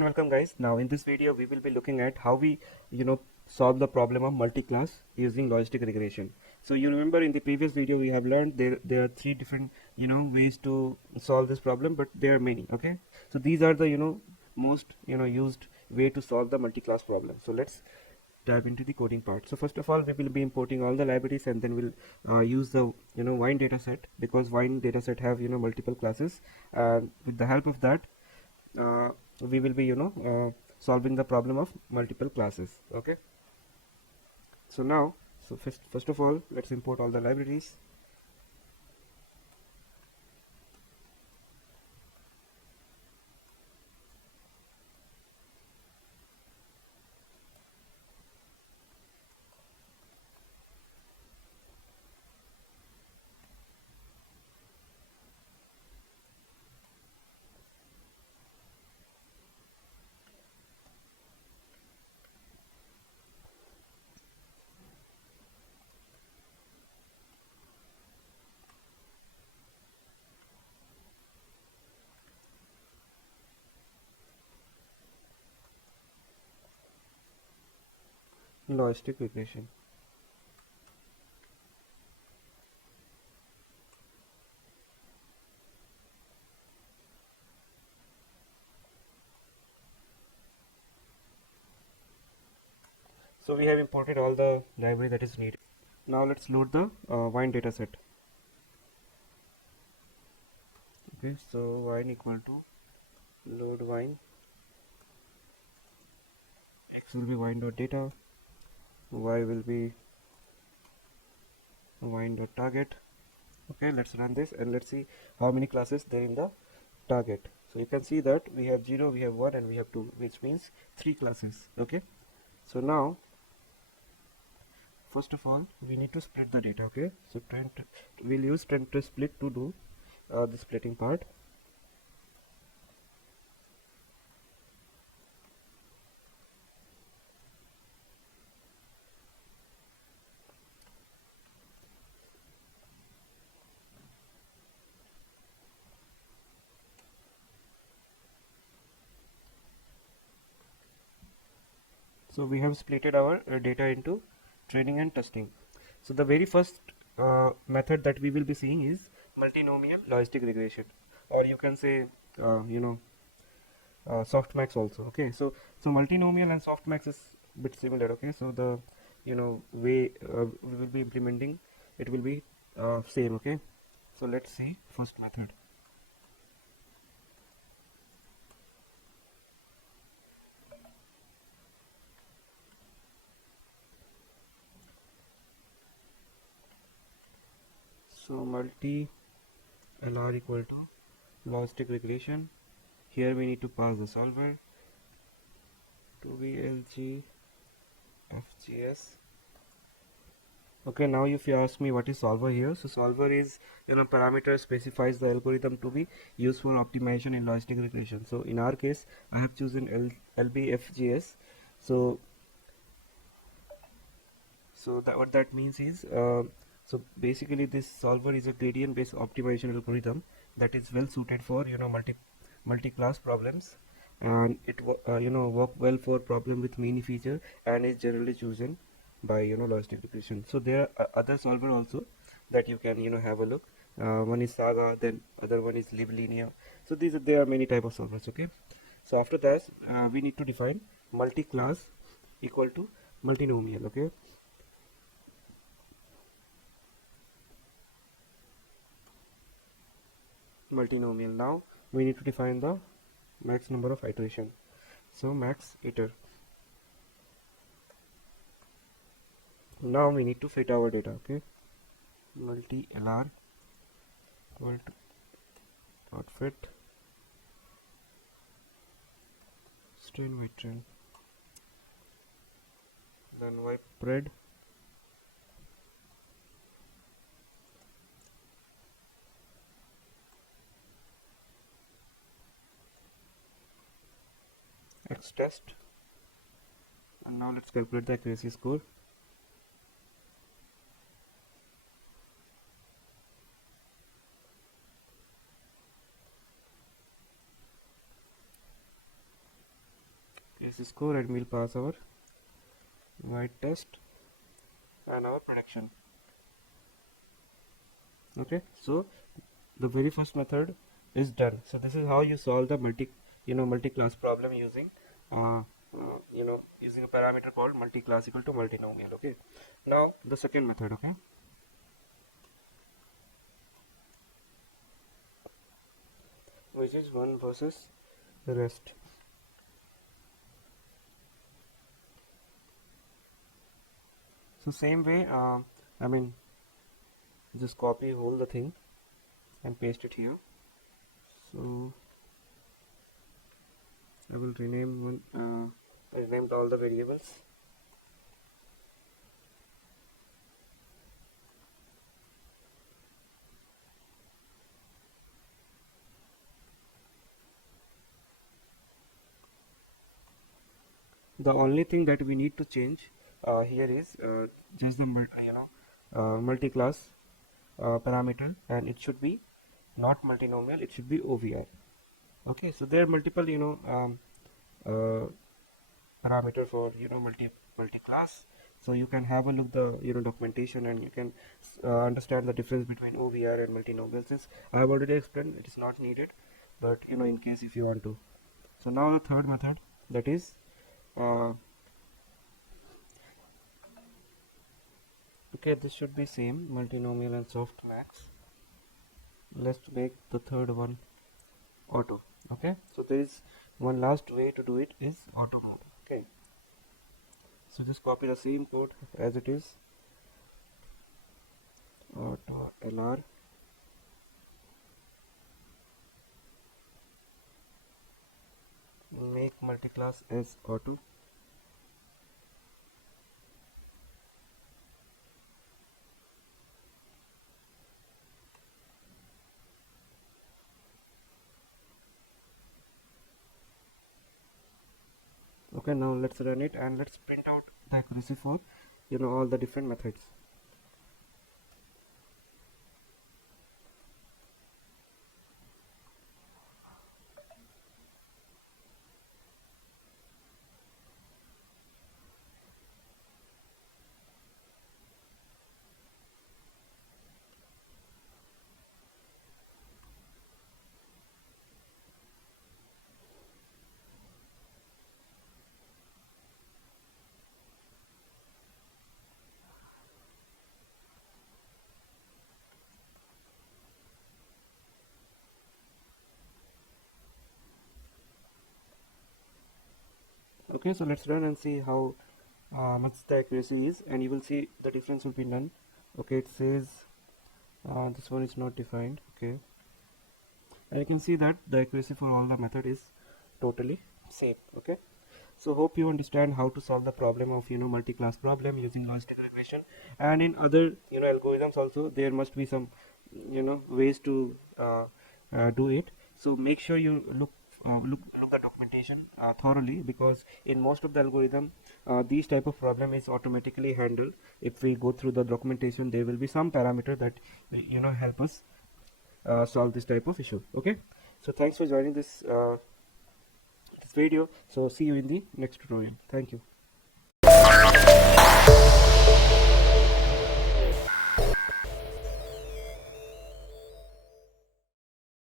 and welcome guys. Now in this video we will be looking at how we solve the problem of multi-class using logistic regression. So you remember in the previous video we have learned there are three different ways to solve this problem, but there are many. Okay, so these are the most used way to solve the multi-class problem. So let's dive into the coding part. So first of all we will be importing all the libraries, and then we'll use the wine dataset, because wine dataset have multiple classes, and with the help of that we will be solving the problem of multiple classes. Okay, so now first of all let's import all the libraries. Logistic regression. So we have imported all the library that is needed. Now let's load the wine dataset. Okay, so wine equal to load wine. X will be wine.data, y will be wine.target. Okay, let's run this and let's see how many classes there in the target. So you can see that we have 0, we have 1, and we have 2, which means 3 classes. Okay, so now first of all we need to split the data. Okay, so we'll use trend to split to do the splitting part. So we have splitted our data into training and testing. So the very first method that we will be seeing is multinomial logistic regression, or you can say softmax also. Okay, so multinomial and softmax is a bit similar. Okay, so the way we will be implementing it will be same. Okay, so let's see first method. So multi LR equal to logistic regression. Here we need to pass the solver to be LG FGS. Okay, now if you ask me what is solver here, so solver is parameter specifies the algorithm to be used for optimization in logistic regression. So in our case I have chosen LBFGS. So that what that means is so basically this solver is a gradient based optimization algorithm that is well suited for multi-class problems, and it work well for problem with many feature, and is generally chosen by logistic regression. So there are other solver also that you can have a look. One is Saga, then other one is LibLinear. So there are many type of solvers. Okay, so after that we need to define multi-class equal to multinomial. Okay, multinomial. Now we need to define the max number of iteration. So max iter. Now we need to fit our data. Okay, multi lr equal to dot fit strain by trend, then y pred x test, and now let's calculate the accuracy score. this score, and we'll pass our white test and our prediction. Okay, so the very first method is done. So this is how you solve the multi-class problem using using a parameter called multi-class equal to multinomial. Okay, now the second method. Okay, which is one versus the rest. So same way, I mean, just copy whole the thing and paste it here. So I will rename one. I renamed all the variables. The only thing that we need to change here is just the multi-class parameter, and it should be not multinomial, it should be OVR. Okay, so there are multiple uh, parameter for multi-class, so you can have a look the documentation, and you can understand the difference between OVR and multinomial. Since I have already explained, it is not needed, but in case if you want to. So now the third method, that is okay, this should be same, multinomial and softmax. Let's make the third one auto. Okay, so there is one last way to do it, is auto mode. Okay, so just copy the same code as it is, auto lr make multiclass as auto. Okay, now let's run it and let's print out the accuracy for all the different methods. Okay, so let's run and see how much the accuracy is, and you will see the difference will be none. Okay, it says this one is not defined. Okay, and you can see that the accuracy for all the method is totally same. Okay, so hope you understand how to solve the problem of multi-class problem using logistic regression, and in other algorithms also there must be some ways to do it. So make sure you look the documentation thoroughly, because in most of the algorithm these type of problem is automatically handled. If we go through the documentation, there will be some parameter that will help us solve this type of issue. Okay, so thanks for joining this this video. So see you in the next tutorial. Thank you.